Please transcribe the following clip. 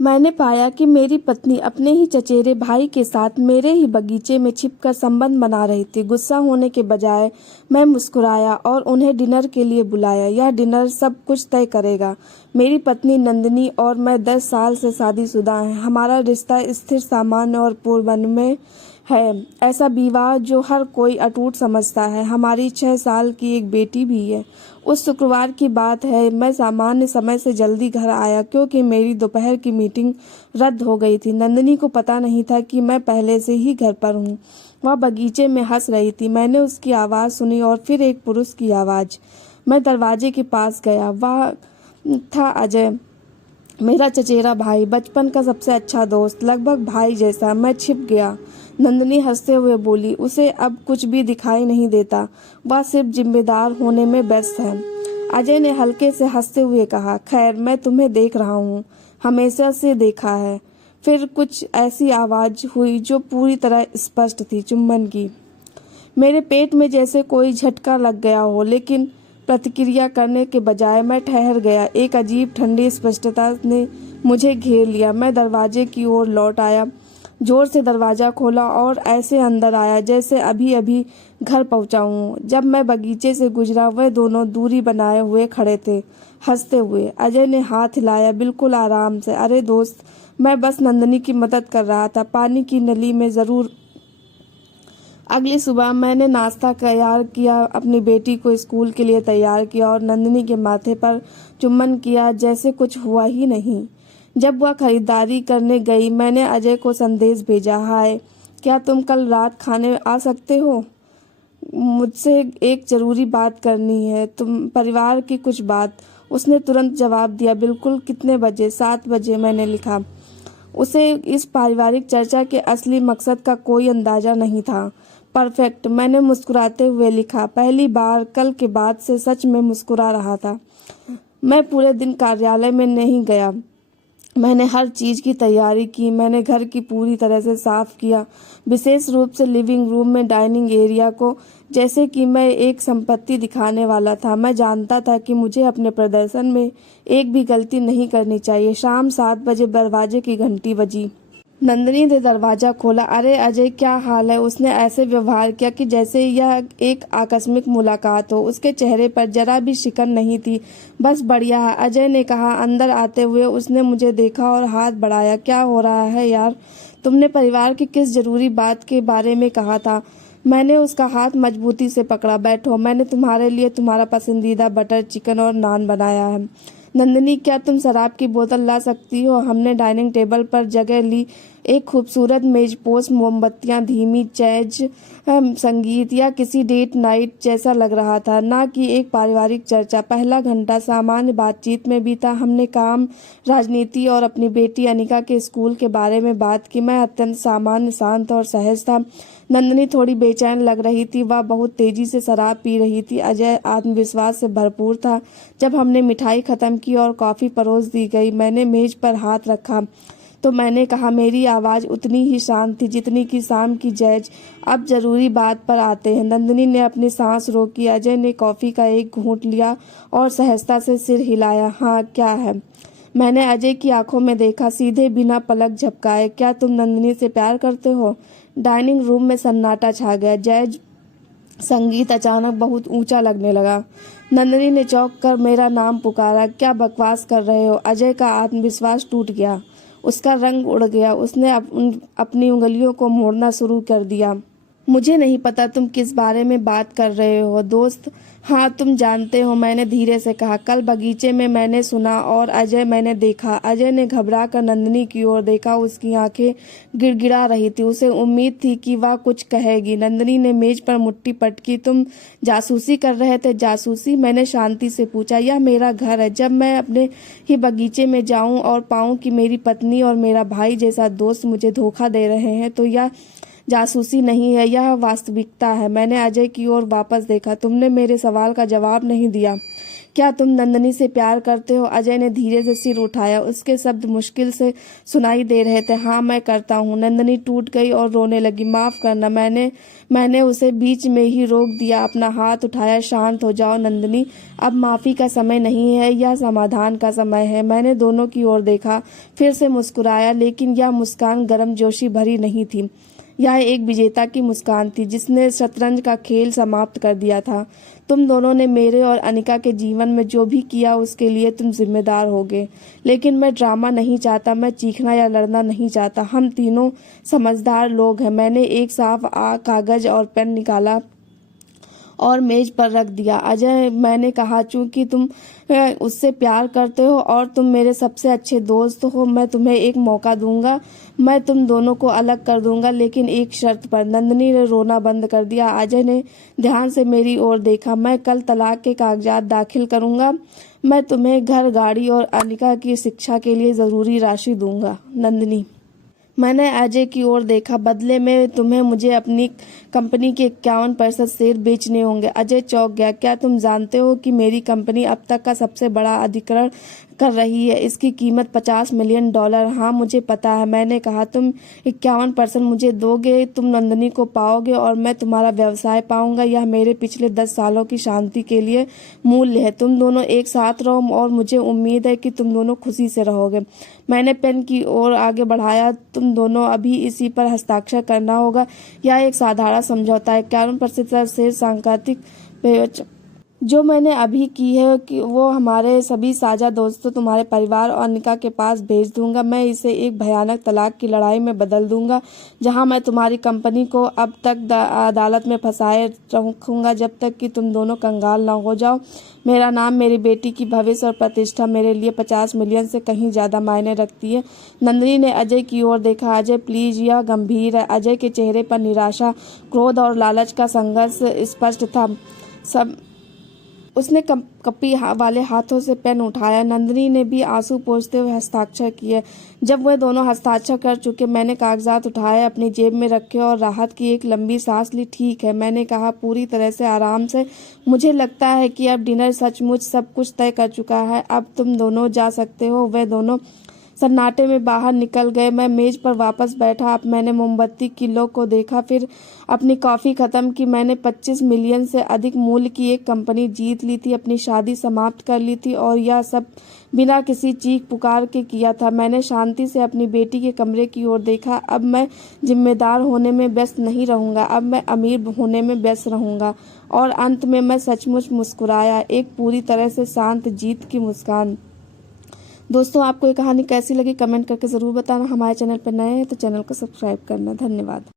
मैंने पाया कि मेरी पत्नी अपने ही चचेरे भाई के साथ मेरे ही बगीचे में छिपकर संबंध बना रही थी। गुस्सा होने के बजाय मैं मुस्कुराया और उन्हें डिनर के लिए बुलाया। यह डिनर सब कुछ तय करेगा। मेरी पत्नी नंदिनी और मैं 10 साल से शादीशुदा हैं। हमारा रिश्ता स्थिर, सामान्य और पूर्वानुमेय है। ऐसा विवाह जो हर कोई अटूट समझता है। हमारी 6 साल की एक बेटी भी है। उस शुक्रवार की बात है, मैं सामान्य समय से जल्दी घर आया क्योंकि मेरी दोपहर की मीटिंग रद्द हो गई थी। नंदिनी को पता नहीं था कि मैं पहले से ही घर पर हूँ। वह बगीचे में हंस रही थी। मैंने उसकी आवाज़ सुनी और फिर एक पुरुष की आवाज़। मैं दरवाजे के पास गया। वह था अजय, मेरा चचेरा भाई, बचपन का सबसे अच्छा दोस्त, लगभग भाई जैसा। मैं छिप गया। नंदिनी हंसते हुए बोली, उसे अब कुछ भी दिखाई नहीं देता, वह सिर्फ जिम्मेदार होने में व्यस्त है। अजय ने हल्के से हंसते हुए कहा, खैर मैं तुम्हें देख रहा हूँ, हमेशा से देखा है। फिर कुछ ऐसी आवाज़ हुई जो पूरी तरह स्पष्ट थी, चुम्बन की। मेरे पेट में जैसे कोई झटका लग गया हो, लेकिन प्रतिक्रिया करने के बजाय मैं ठहर गया। एक अजीब ठंडी स्पष्टता ने मुझे घेर लिया। मैं दरवाजे की ओर लौट आया, जोर से दरवाज़ा खोला और ऐसे अंदर आया जैसे अभी अभी घर पहुंचा हूँ। जब मैं बगीचे से गुजरा, वे दोनों दूरी बनाए हुए खड़े थे, हंसते हुए। अजय ने हाथ हिलाया, बिल्कुल आराम से। अरे दोस्त, मैं बस नंदिनी की मदद कर रहा था, पानी की नली में ज़रूर। अगली सुबह मैंने नाश्ता तैयार किया, अपनी बेटी को स्कूल के लिए तैयार किया और नंदिनी के माथे पर चुम्बन किया जैसे कुछ हुआ ही नहीं। जब वह खरीदारी करने गई, मैंने अजय को संदेश भेजा, हाय, क्या तुम कल रात खाने आ सकते हो? मुझसे एक ज़रूरी बात करनी है, तुम परिवार की कुछ बात। उसने तुरंत जवाब दिया, बिल्कुल, कितने बजे? 7 बजे, मैंने लिखा। उसे इस पारिवारिक चर्चा के असली मकसद का कोई अंदाजा नहीं था। परफेक्ट, मैंने मुस्कुराते हुए लिखा। पहली बार कल के बाद से सच में मुस्कुरा रहा था। मैं पूरे दिन कार्यालय में नहीं गया। मैंने हर चीज़ की तैयारी की। मैंने घर की पूरी तरह से साफ किया, विशेष रूप से लिविंग रूम में डाइनिंग एरिया को, जैसे कि मैं एक संपत्ति दिखाने वाला था। मैं जानता था कि मुझे अपने प्रदर्शन में एक भी गलती नहीं करनी चाहिए। शाम 7 बजे दरवाजे की घंटी बजी। नंदिनी ने दरवाज़ा खोला। अरे अजय, क्या हाल है? उसने ऐसे व्यवहार किया कि जैसे यह एक आकस्मिक मुलाकात हो। उसके चेहरे पर जरा भी शिकन नहीं थी। बस बढ़िया है, अजय ने कहा। अंदर आते हुए उसने मुझे देखा और हाथ बढ़ाया। क्या हो रहा है यार? तुमने परिवार की किस जरूरी बात के बारे में कहा था? मैंने उसका हाथ मजबूती से पकड़ा। बैठो, मैंने तुम्हारे लिए तुम्हारा पसंदीदा बटर चिकन और नान बनाया है। नंदिनी, क्या तुम शराब की बोतल ला सकती हो? हमने डाइनिंग टेबल पर जगह ली। एक खूबसूरत मेजपोश, मोमबत्तियां, धीमी जैज संगीत या किसी डेट नाइट जैसा लग रहा था, ना कि एक पारिवारिक चर्चा। पहला घंटा सामान्य बातचीत में बीता। हमने काम, राजनीति और अपनी बेटी अनिका के स्कूल के बारे में बात की। मैं अत्यंत सामान्य, शांत और सहज था। नंदिनी थोड़ी बेचैन लग रही थी, वह बहुत तेजी से शराब पी रही थी। अजय आत्मविश्वास से भरपूर था। जब हमने मिठाई खत्म की और कॉफ़ी परोस दी गई, मैंने मेज पर हाथ रखा तो मैंने कहा, मेरी आवाज़ उतनी ही शांत थी जितनी कि शाम की जैज। अब जरूरी बात पर आते हैं। नंदिनी ने अपनी सांस रोकी। अजय ने कॉफ़ी का एक घूंट लिया और सहजता से सिर हिलाया। हाँ, क्या है? मैंने अजय की आंखों में देखा, सीधे बिना पलक झपकाए। क्या तुम नंदिनी से प्यार करते हो? डाइनिंग रूम में सन्नाटा छा गया। जैज संगीत अचानक बहुत ऊंचा लगने लगा। नंदिनी ने चौंक कर मेरा नाम पुकारा। क्या बकवास कर रहे हो? अजय का आत्मविश्वास टूट गया, उसका रंग उड़ गया। उसने अपनी उंगलियों को मोड़ना शुरू कर दिया। मुझे नहीं पता तुम किस बारे में बात कर रहे हो दोस्त। हाँ, तुम जानते हो, मैंने धीरे से कहा। कल बगीचे में मैंने सुना और अजय, मैंने देखा। अजय ने घबरा कर नंदिनी की ओर देखा। उसकी आंखें गिड़गिड़ा रही थी। उसे उम्मीद थी कि वह कुछ कहेगी। नंदिनी ने मेज पर मुट्ठी पटकी। तुम जासूसी कर रहे थे? जासूसी? मैंने शांति से पूछा। यह मेरा घर है। जब मैं अपने ही बगीचे में जाऊं और पाऊं कि मेरी पत्नी और मेरा भाई जैसा दोस्त मुझे धोखा दे रहे हैं, तो यह जासूसी नहीं है, यह वास्तविकता है। मैंने अजय की ओर वापस देखा। तुमने मेरे सवाल का जवाब नहीं दिया। क्या तुम नंदिनी से प्यार करते हो? अजय ने धीरे से सिर उठाया। उसके शब्द मुश्किल से सुनाई दे रहे थे। हाँ, मैं करता हूँ। नंदिनी टूट गई और रोने लगी। माफ करना, मैंने उसे बीच में ही रोक दिया। अपना हाथ उठाया। शांत हो जाओ नंदिनी, अब माफी का समय नहीं है, यह समाधान का समय है। मैंने दोनों की ओर देखा, फिर से मुस्कुराया, लेकिन यह मुस्कान गर्मजोशी भरी नहीं थी। यह एक विजेता की मुस्कान थी जिसने शतरंज का खेल समाप्त कर दिया था। तुम दोनों ने मेरे और अनिका के जीवन में जो भी किया उसके लिए तुम जिम्मेदार होगे, लेकिन मैं ड्रामा नहीं चाहता, मैं चीखना या लड़ना नहीं चाहता। हम तीनों समझदार लोग हैं। मैंने एक साफ कागज और पेन निकाला और मेज पर रख दिया। अजय, मैंने कहा, चूंकि तुम उससे प्यार करते हो और तुम मेरे सबसे अच्छे दोस्त हो, मैं तुम्हें एक मौका दूंगा। मैं तुम दोनों को अलग कर दूंगा, लेकिन एक शर्त पर। नंदिनी ने रोना बंद कर दिया। अजय ने ध्यान से मेरी ओर देखा। मैं कल तलाक के कागजात दाखिल करूंगा। मैं तुम्हें घर, गाड़ी और अनिका की शिक्षा के लिए जरूरी राशि दूंगा। नंदिनी, मैंने अजय की ओर देखा। बदले में तुम्हें मुझे अपनी कंपनी के 51% शेयर बेचने होंगे। अजय चौंक गया। क्या तुम जानते हो कि मेरी कंपनी अब तक का सबसे बड़ा अधिग्रहण कर रही है? इसकी कीमत $50 मिलियन। हाँ, मुझे पता है। मैंने कहा, तुम 51% मुझे दोगे, तुम नंदिनी को पाओगे और मैं तुम्हारा व्यवसाय पाऊंगा। यह मेरे पिछले 10 सालों की शांति के लिए मूल्य है। तुम दोनों एक साथ रहो और मुझे उम्मीद है कि तुम दोनों खुशी से रहोगे। मैंने पेन की ओर आगे बढ़ाया। तुम दोनों अभी इसी पर हस्ताक्षर करना होगा। यह एक साधारण समझौता है। 51% से सांकेतिक जो मैंने अभी की है कि वो हमारे सभी साझा दोस्तों, तुम्हारे परिवार और अनिका के पास भेज दूंगा। मैं इसे एक भयानक तलाक की लड़ाई में बदल दूंगा, जहां मैं तुम्हारी कंपनी को अब तक अदालत में फंसाए रखूंगा जब तक कि तुम दोनों कंगाल ना हो जाओ। मेरा नाम, मेरी बेटी की भविष्य और प्रतिष्ठा मेरे लिए 50 मिलियन से कहीं ज्यादा मायने रखती है। नंदिनी ने अजय की ओर देखा। अजय, प्लीज, यह गंभीर है। अजय के चेहरे पर निराशा, क्रोध और लालच का संघर्ष स्पष्ट था। उसने कपी वाले हाथों से पेन उठाया। नंदिनी ने भी आंसू पोंछते हुए हस्ताक्षर किए। जब वे दोनों हस्ताक्षर कर चुके, मैंने कागजात उठाए, अपनी जेब में रखे और राहत की एक लंबी सांस ली। ठीक है, मैंने कहा, पूरी तरह से आराम से। मुझे लगता है कि अब डिनर सचमुच सब कुछ तय कर चुका है। अब तुम दोनों जा सकते हो। वे दोनों सन्नाटे में बाहर निकल गए। मैं मेज पर वापस बैठा। अब मैंने मोमबत्ती किलो को देखा, फिर अपनी कॉफी खत्म की। मैंने 25 मिलियन से अधिक मूल्य की एक कंपनी जीत ली थी, अपनी शादी समाप्त कर ली थी, और यह सब बिना किसी चीख पुकार के किया था। मैंने शांति से अपनी बेटी के कमरे की ओर देखा। अब मैं जिम्मेदार होने में व्यस्त नहीं रहूंगा, अब मैं अमीर होने में व्यस्त रहूंगा। और अंत में मैं सचमुच मुस्कुराया, एक पूरी तरह से शांत जीत की मुस्कान। दोस्तों, आपको ये कहानी कैसी लगी कमेंट करके ज़रूर बताना। हमारे चैनल पर नए हैं तो चैनल को सब्सक्राइब करना। धन्यवाद।